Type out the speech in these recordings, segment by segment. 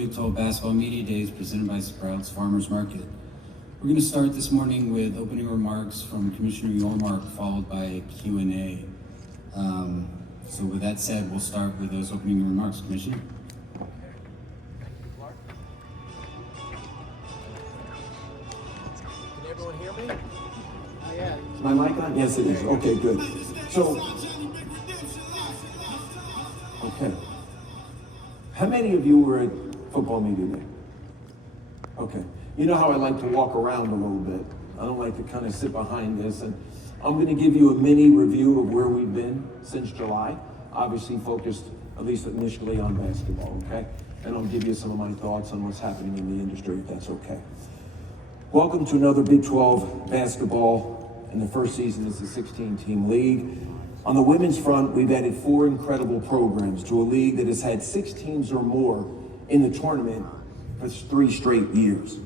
Big 12 Basketball Media Days presented by Sprouts Farmers Market. We're going to start this morning with opening remarks from Commissioner Yormark, followed by a Q&A. So with that said, we'll start with those opening remarks. Commissioner? Can everyone hear me? Yeah. Is my mic on? Yes, it is. Okay, good. So, okay. How many of you were at football media day? Okay. You know how I like to walk around a little bit. I don't like to kind of sit behind this. And I'm going to give you a mini review of where we've been since July. Obviously focused, at least initially, on basketball, okay? And I'll give you some of my thoughts on what's happening in the industry, if that's okay. Welcome to another Big 12 basketball, and the first season is a 16-team league. On the women's front, we've added 4 incredible programs to a league that has had 6 teams or more in the tournament for 3 straight years.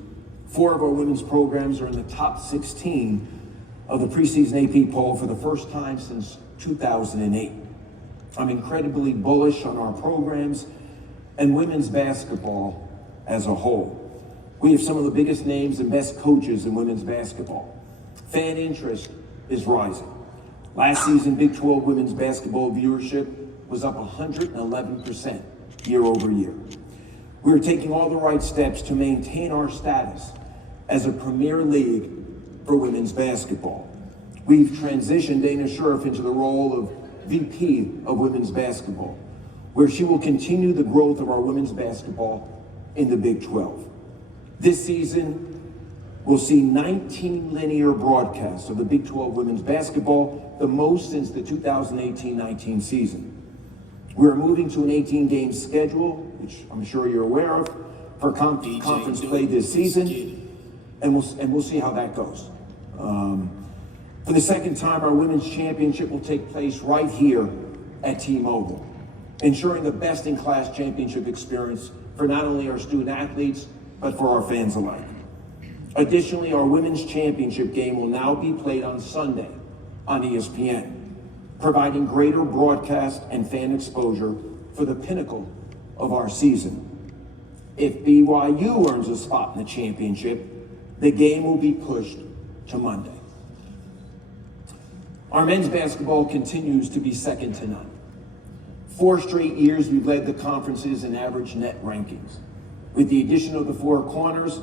4 of our women's programs are in the top 16 of the preseason AP poll for the first time since 2008. I'm incredibly bullish on our programs and women's basketball as a whole. We have some of the biggest names and best coaches in women's basketball. Fan interest is rising. Last season, Big 12 women's basketball viewership was up 111% year over year. We are taking all the right steps to maintain our status as a premier league for women's basketball. We've transitioned Dana Sheriff into the role of VP of women's basketball, where she will continue the growth of our women's basketball in the Big 12. This season, we'll see 19 linear broadcasts of the Big 12 women's basketball, the most since the 2018-19 season. We're moving to an 18-game schedule, which I'm sure you're aware of, for conference play this season, and we'll see how that goes. For the second time, our women's championship will take place right here at T-Mobile, ensuring the best-in-class championship experience for not only our student athletes, but for our fans alike. Additionally, our women's championship game will now be played on Sunday on ESPN, providing greater broadcast and fan exposure for the pinnacle of our season. If BYU earns a spot in the championship, the game will be pushed to Monday. Our men's basketball continues to be second to none. 4 straight years we've led the conferences in average net rankings. With the addition of the 4 corners,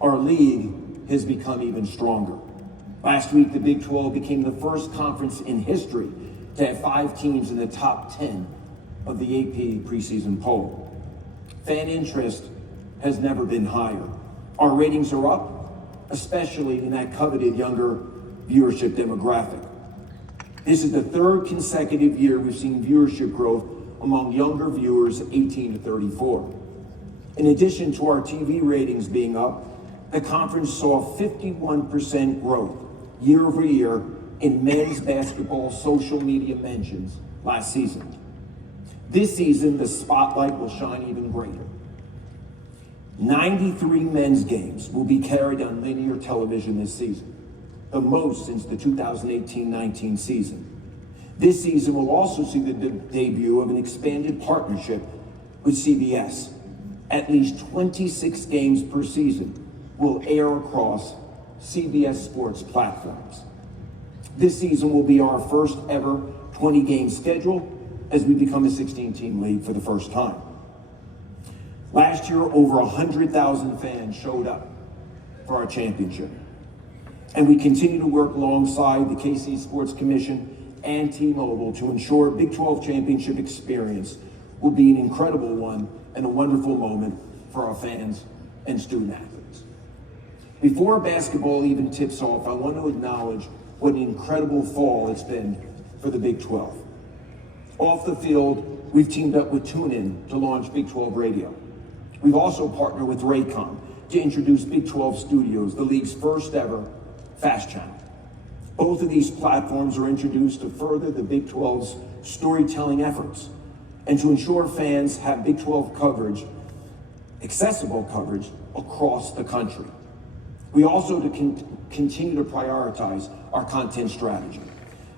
our league has become even stronger. Last week, the Big 12 became the first conference in history to have 5 teams in the top 10 of the AP preseason poll. Fan interest has never been higher. Our ratings are up, especially in that coveted younger viewership demographic. This is the 3rd consecutive year we've seen viewership growth among younger viewers 18 to 34. In addition to our TV ratings being up, the conference saw 51% growth year over year in men's basketball social media mentions last season. This season, the spotlight will shine even greater. 93 men's games will be carried on linear television this season, the most since the 2018-19 season. This season will also see the debut of an expanded partnership with CBS. At least 26 games per season will air across CBS Sports platforms. This season will be our first ever 20-game schedule as we become a 16-team league for the first time. Last year, over 100,000 fans showed up for our championship. And we continue to work alongside the KC Sports Commission and T-Mobile to ensure Big 12 championship experience will be an incredible one and a wonderful moment for our fans and student athletes. Before basketball even tips off, I want to acknowledge what an incredible fall it's been for the Big 12. Off the field, we've teamed up with TuneIn to launch Big 12 Radio. We've also partnered with Raycom to introduce Big 12 Studios, the league's first ever fast channel. Both of these platforms are introduced to further the Big 12's storytelling efforts and to ensure fans have Big 12 coverage, accessible coverage, across the country. We also continue to prioritize our content strategy.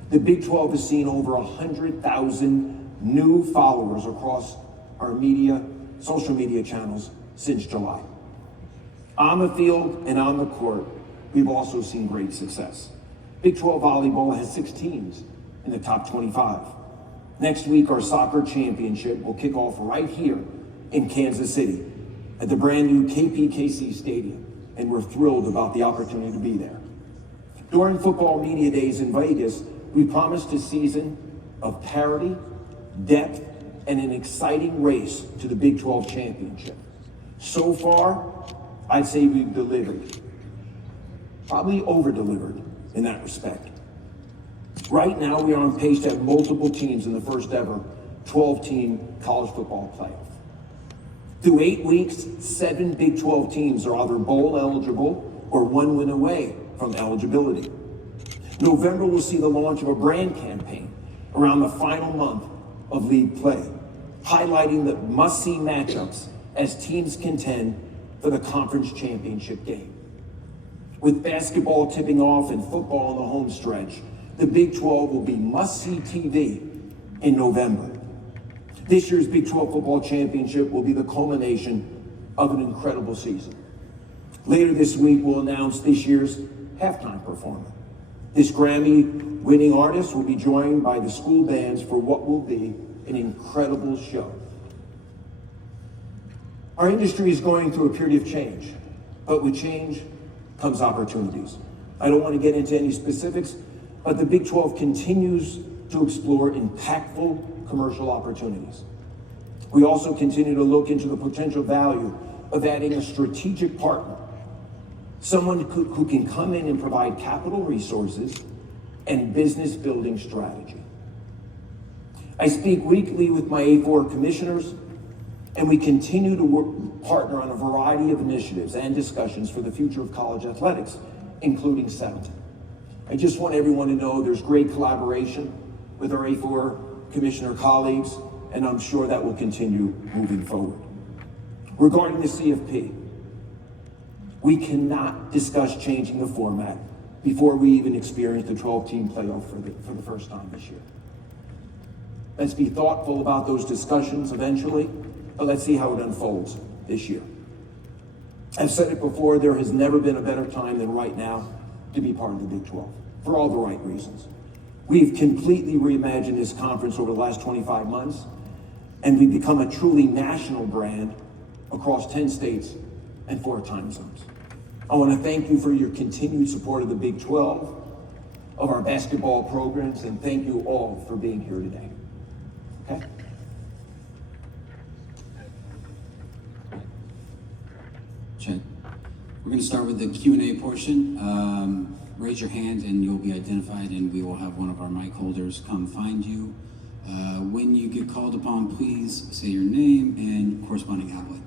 The Big 12 has seen over 100,000 new followers across our media social media channels since July. On the field and on the court, we've also seen great success. Big 12 volleyball has 6 teams in the top 25. Next week, our soccer championship will kick off right here in Kansas City at the brand new KPKC Stadium, and we're thrilled about the opportunity to be there. During football media days in Vegas, we promised a season of parity, depth, and an exciting race to the Big 12 championship. So far, I'd say we've delivered, probably over-delivered in that respect. Right now, we are on pace to have multiple teams in the first ever 12-team college football playoff. Through 8 weeks, 7 Big 12 teams are either bowl eligible or 1 win away from eligibility. November will see the launch of a brand campaign around the final month of league play, highlighting the must-see matchups as teams contend for the conference championship game. With basketball tipping off and football on the home stretch, the Big 12 will be must-see TV in November. This year's Big 12 football championship will be the culmination of an incredible season. Later this week, we'll announce this year's halftime performer. This Grammy-winning artist will be joined by the school bands for what will be an incredible show. Our industry is going through a period of change, but with change comes opportunities. I don't want to get into any specifics, but the Big 12 continues to explore impactful commercial opportunities. We also continue to look into the potential value of adding a strategic partner, someone who can come in and provide capital resources and business building strategy. I speak weekly with my A4 commissioners, and we continue to partner on a variety of initiatives and discussions for the future of college athletics, including settlement. I just want everyone to know there's great collaboration with our A4 commissioner colleagues, and I'm sure that will continue moving forward. Regarding the CFP, we cannot discuss changing the format before we even experience the 12-team playoff for the first time this year. Let's be thoughtful about those discussions eventually, but let's see how it unfolds this year. I've said it before, there has never been a better time than right now to be part of the Big 12, for all the right reasons. We've completely reimagined this conference over the last 25 months, and we've become a truly national brand across 10 states and 4 time zones. I want to thank you for your continued support of the Big 12, of our basketball programs, and thank you all for being here today. Okay? Check. We're going to start with the Q&A portion. Raise your hand and you'll be identified, and we will have one of our mic holders come find you. When you get called upon, please say your name and corresponding outlet.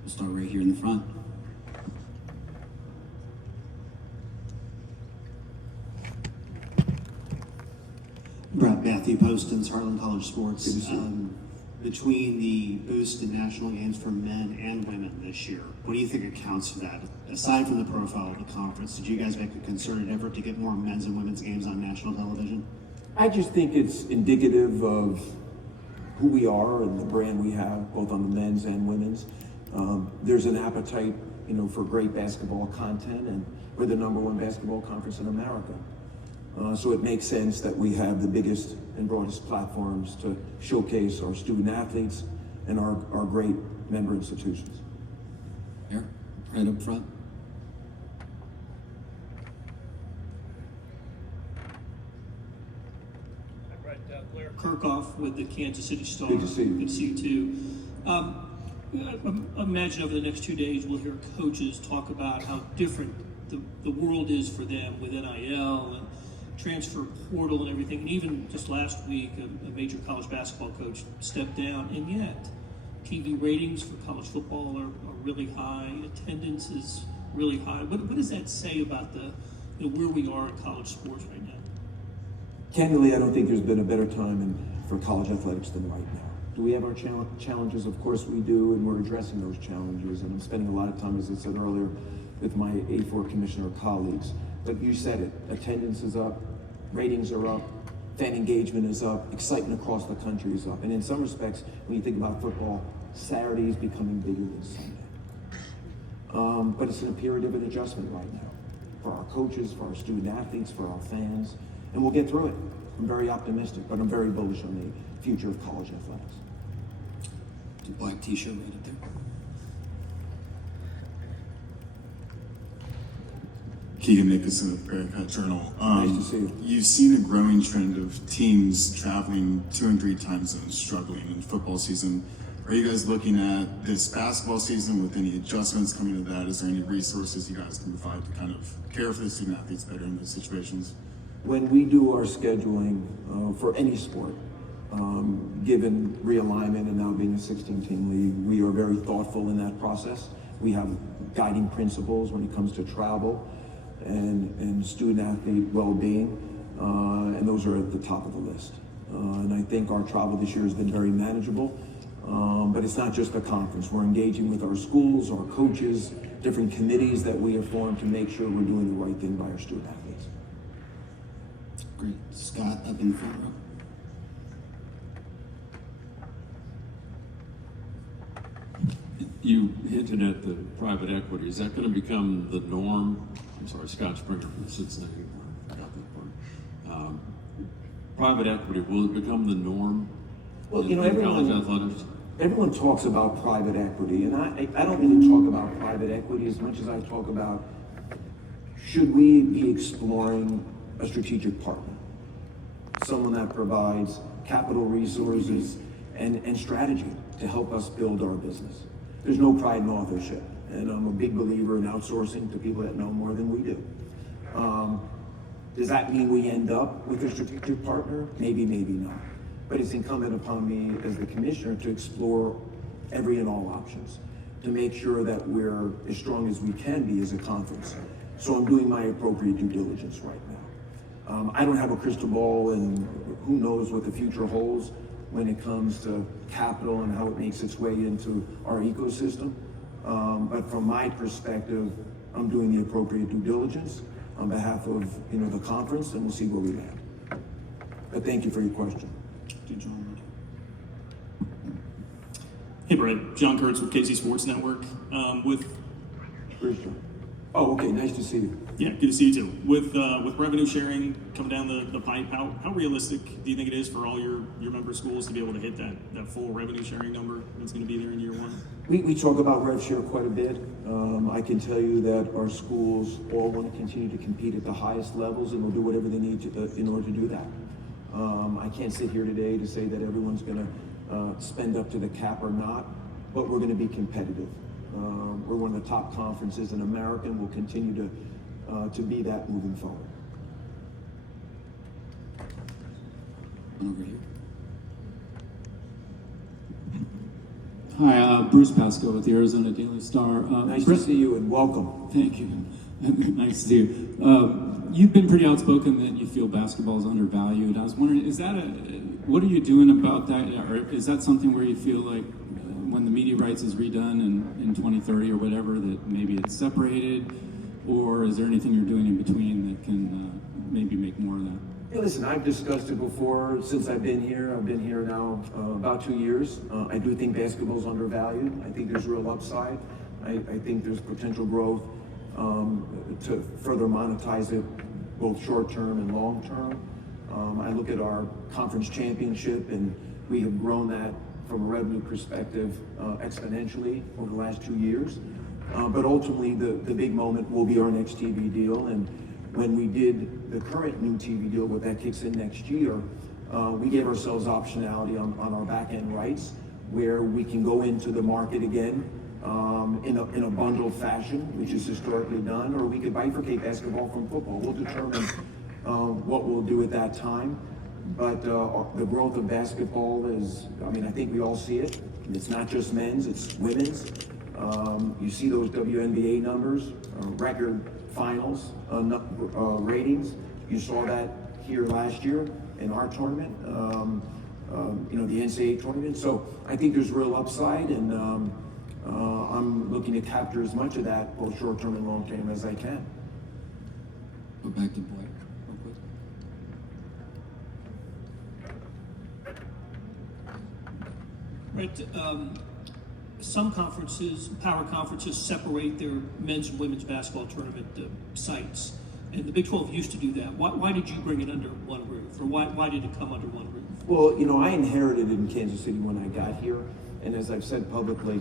We'll start right here in the front. Brett Matthew Postins, Harlan College Sports. Between the boost in national games for men and women this year, what do you think accounts for that? Aside from the profile of the conference, did you guys make a concerted effort to get more men's and women's games on national television? I just think it's indicative of who we are and the brand we have, both on the men's and women's. There's an appetite, for great basketball content, and we're the #1 basketball conference in America. So it makes sense that we have the biggest and broadest platforms to showcase our student athletes and our great member institutions. Here, right up front. Blair Kirkhoff with the Kansas City Star. Good to see you. Good to see you too. I imagine over the next 2 days we'll hear coaches talk about how different the world is for them with NIL and transfer portal and everything. And even just last week, a major college basketball coach stepped down, and yet TV ratings for college football are really high. Attendance is really high. What does that say about where we are in college sports right now? Candidly, I don't think there's been a better time for college athletics than right now. Do we have our challenges? Of course we do, and we're addressing those challenges. And I'm spending a lot of time, as I said earlier, with my A4 commissioner colleagues. But you said it, attendance is up, ratings are up, fan engagement is up, excitement across the country is up. And in some respects, when you think about football, Saturday is becoming bigger than Sunday. But it's in a period of an adjustment right now for our coaches, for our student athletes, for our fans, and we'll get through it. I'm very optimistic, but I'm very bullish on the future of college athletics. The black t-shirt right up there. Keegan Nicholson of Bearcat Journal. Nice to see you. You've seen a growing trend of teams traveling 2 and 3 time zones, struggling in football season. Are you guys looking at this basketball season with any adjustments coming to that? Is there any resources you guys can provide to kind of care for the student athletes better in those situations? When we do our scheduling for any sport, given realignment and now being a 16-team league, we are very thoughtful in that process. We have guiding principles when it comes to travel and student-athlete well-being, and those are at the top of the list. And I think our travel this year has been very manageable, but it's not just a conference. We're engaging with our schools, our coaches, different committees that we have formed to make sure we're doing the right thing by our student-athletes. Great. Scott, up in the front row. You hinted at the private equity. Is that going to become the norm? I'm sorry, Scott Springer from Cincinnati. I got that part. Private equity, will it become the norm Well, in college athletics? Everyone talks about private equity, and I don't really talk about private equity as much as I talk about should we be exploring a strategic partner, someone that provides capital resources and strategy to help us build our business. There's no pride in authorship, and I'm a big believer in outsourcing to people that know more than we do. Does that mean we end up with a strategic partner? Maybe, maybe not. But it's incumbent upon me as the commissioner to explore every and all options to make sure that we're as strong as we can be as a conference. So I'm doing my appropriate due diligence right now. I don't have a crystal ball, and who knows what the future holds when it comes to capital and how it makes its way into our ecosystem. But from my perspective, I'm doing the appropriate due diligence on behalf of the conference, and we'll see where we land. But thank you for your question. Hey, Brett. John Kurtz with KC Sports Network. Where's John? Oh, okay. Nice to see you. Yeah, good to see you too. With revenue sharing coming down the pipe, how realistic do you think it is for all your member schools to be able to hit that full revenue sharing number that's going to be there in year one? We talk about rev share quite a bit. I can tell you that our schools all want to continue to compete at the highest levels, and will do whatever they need to in order to do that. I can't sit here today to say that everyone's going to spend up to the cap or not, but we're going to be competitive. We're one of the top conferences in America, and we'll continue to be that moving forward. Over here. Hi, Bruce Pasco with the Arizona Daily Star. Nice to see you, and welcome. Thank you. Nice to see you. You've been pretty outspoken that you feel basketball is undervalued. I was wondering, what are you doing about that? Or is that something where you feel like when the media rights is redone in 2030 or whatever, that maybe it's separated? Or is there anything you're doing in between that can maybe make more of that? Hey, listen, I've discussed it before since I've been here. I've been here now about 2 years. I do think basketball is undervalued. I think there's real upside. I think there's potential growth to further monetize it, both short-term and long-term. I look at our conference championship, and we have grown that from a revenue perspective exponentially over the last 2 years. But ultimately, the big moment will be our next TV deal. And when we did the current new TV deal, but that kicks in next year, we gave ourselves optionality on our back-end rights, where we can go into the market again in a bundled fashion, which is historically done, or we could bifurcate basketball from football. We'll determine what we'll do at that time. But the growth of basketball is, I think we all see it. It's not just men's, it's women's. You see those WNBA numbers, record finals ratings. You saw that here last year in our tournament, the NCAA tournament. So I think there's real upside, and I'm looking to capture as much of that, both short-term and long-term, as I can. Go back to Blake real quick. Right. some conferences, power conferences, separate their men's and women's basketball tournament sites. And the Big 12 used to do that. Why did you bring it under one roof? Or why did it come under one roof? Well, you know, I inherited it in Kansas City when I got here, and as I've said publicly,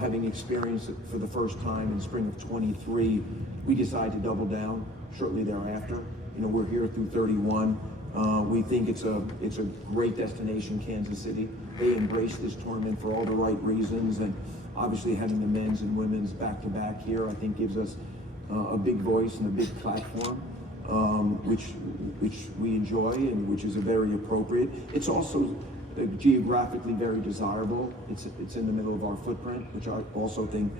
having experienced it for the first time in spring of 23, we decided to double down shortly thereafter. You know, we're here through 31. We think it's a great destination, Kansas City. They embrace this tournament for all the right reasons, and obviously having the men's and women's back-to-back here, I think gives us a big voice and a big platform, which we enjoy and which is very appropriate. It's also geographically very desirable. It's in the middle of our footprint, which I also think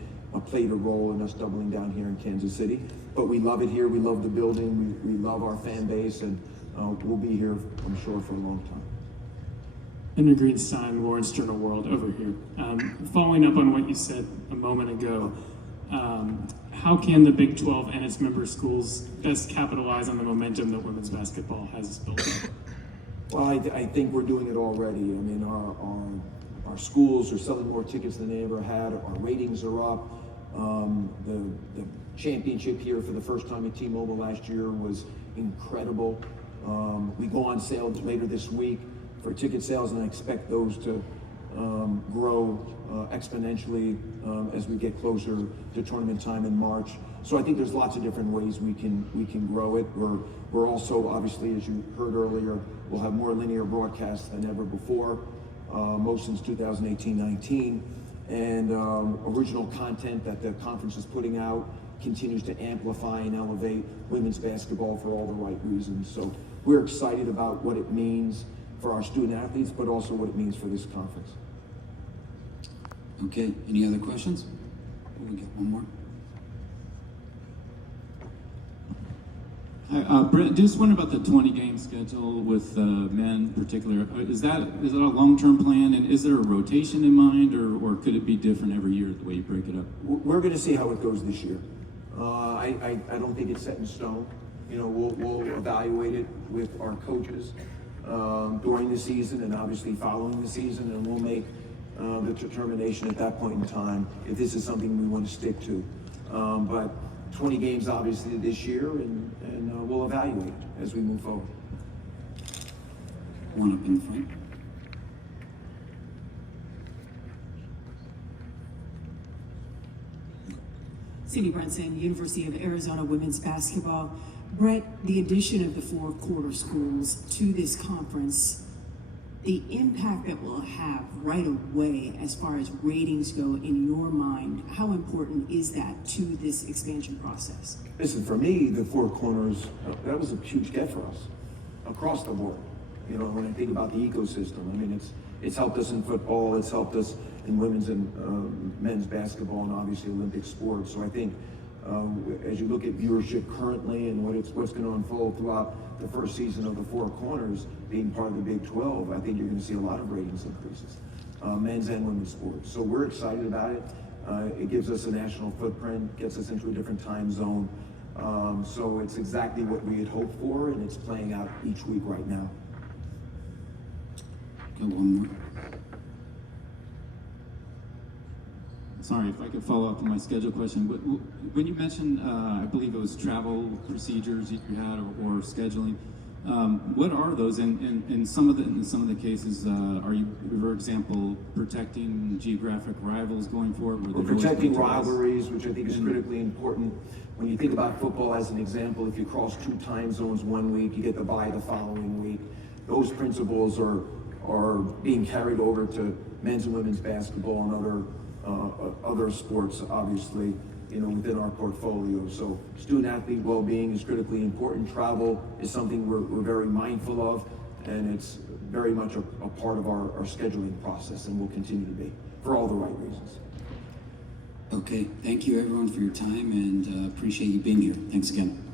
played a role in us doubling down here in Kansas City. But we love it here. We love the building. We love our fan base, and we'll be here, I'm sure, for a long time. Henry Greenstein, Lawrence Journal World over here. Following up on what you said a moment ago, how can the Big 12 and its member schools best capitalize on the momentum that women's basketball has built up? Well, I think we're doing it already. I mean, our schools are selling more tickets than they ever had. Our ratings are up. The championship here for the first time at T-Mobile last year was incredible. We go on sale later this week for ticket sales, and I expect those to grow exponentially as we get closer to tournament time in March. So I think there's lots of different ways we can grow it. We're also, obviously, as you heard earlier, we'll have more linear broadcasts than ever before, most since 2018-19, and original content that the conference is putting out continues to amplify and elevate women's basketball for all the right reasons. So we're excited about what it means for our student athletes, but also what it means for this conference. Okay, any other questions? We got one more. Hi, Brent, just wondering about the 20-game schedule with men in particular. Is that a long-term plan, and is there a rotation in mind, or could it be different every year the way you break it up? We're going to see how it goes this year. I don't think it's set in stone. You know, we'll evaluate it with our coaches during the season and obviously following the season, and we'll make the determination at that point in time if this is something we want to stick to. But 20 games obviously this year, and we'll evaluate as we move forward. One up in the front. Cindy Brunson, University of Arizona women's basketball. Brett, the addition of the 4 quarter schools to this conference, the impact that will have right away as far as ratings go in your mind, how important is that to this expansion process? Listen, for me, the 4 corners, that was a huge get for us across the board. You know, when I think about the ecosystem, I mean, it's helped us in football, it's helped us in women's and men's basketball, and obviously Olympic sports. So I think as you look at viewership currently and what's going to unfold throughout the first season of the 4 corners being part of the Big 12, I think you're going to see a lot of ratings increases, men's and women's sports. So we're excited about it. It gives us a national footprint, gets us into a different time zone. So it's exactly what we had hoped for, and it's playing out each week right now. Got one more. Sorry, if I could follow up on my schedule question. When you mentioned, I believe it was travel procedures that you had or scheduling, what are those? And in some of the cases, are you, for example, protecting geographic rivals going forward? We're protecting rivalries, which I think is critically important. When you think about football as an example, if you cross 2 time zones one week, you get the bye the following week. Those principles are being carried over to men's and women's basketball and other sports, obviously, you know, within our portfolio. So student athlete well-being is critically important. Travel is something we're very mindful of, and it's very much a part of our scheduling process, and will continue to be for all the right reasons. Okay, thank you everyone for your time, and appreciate you being here. Thanks again.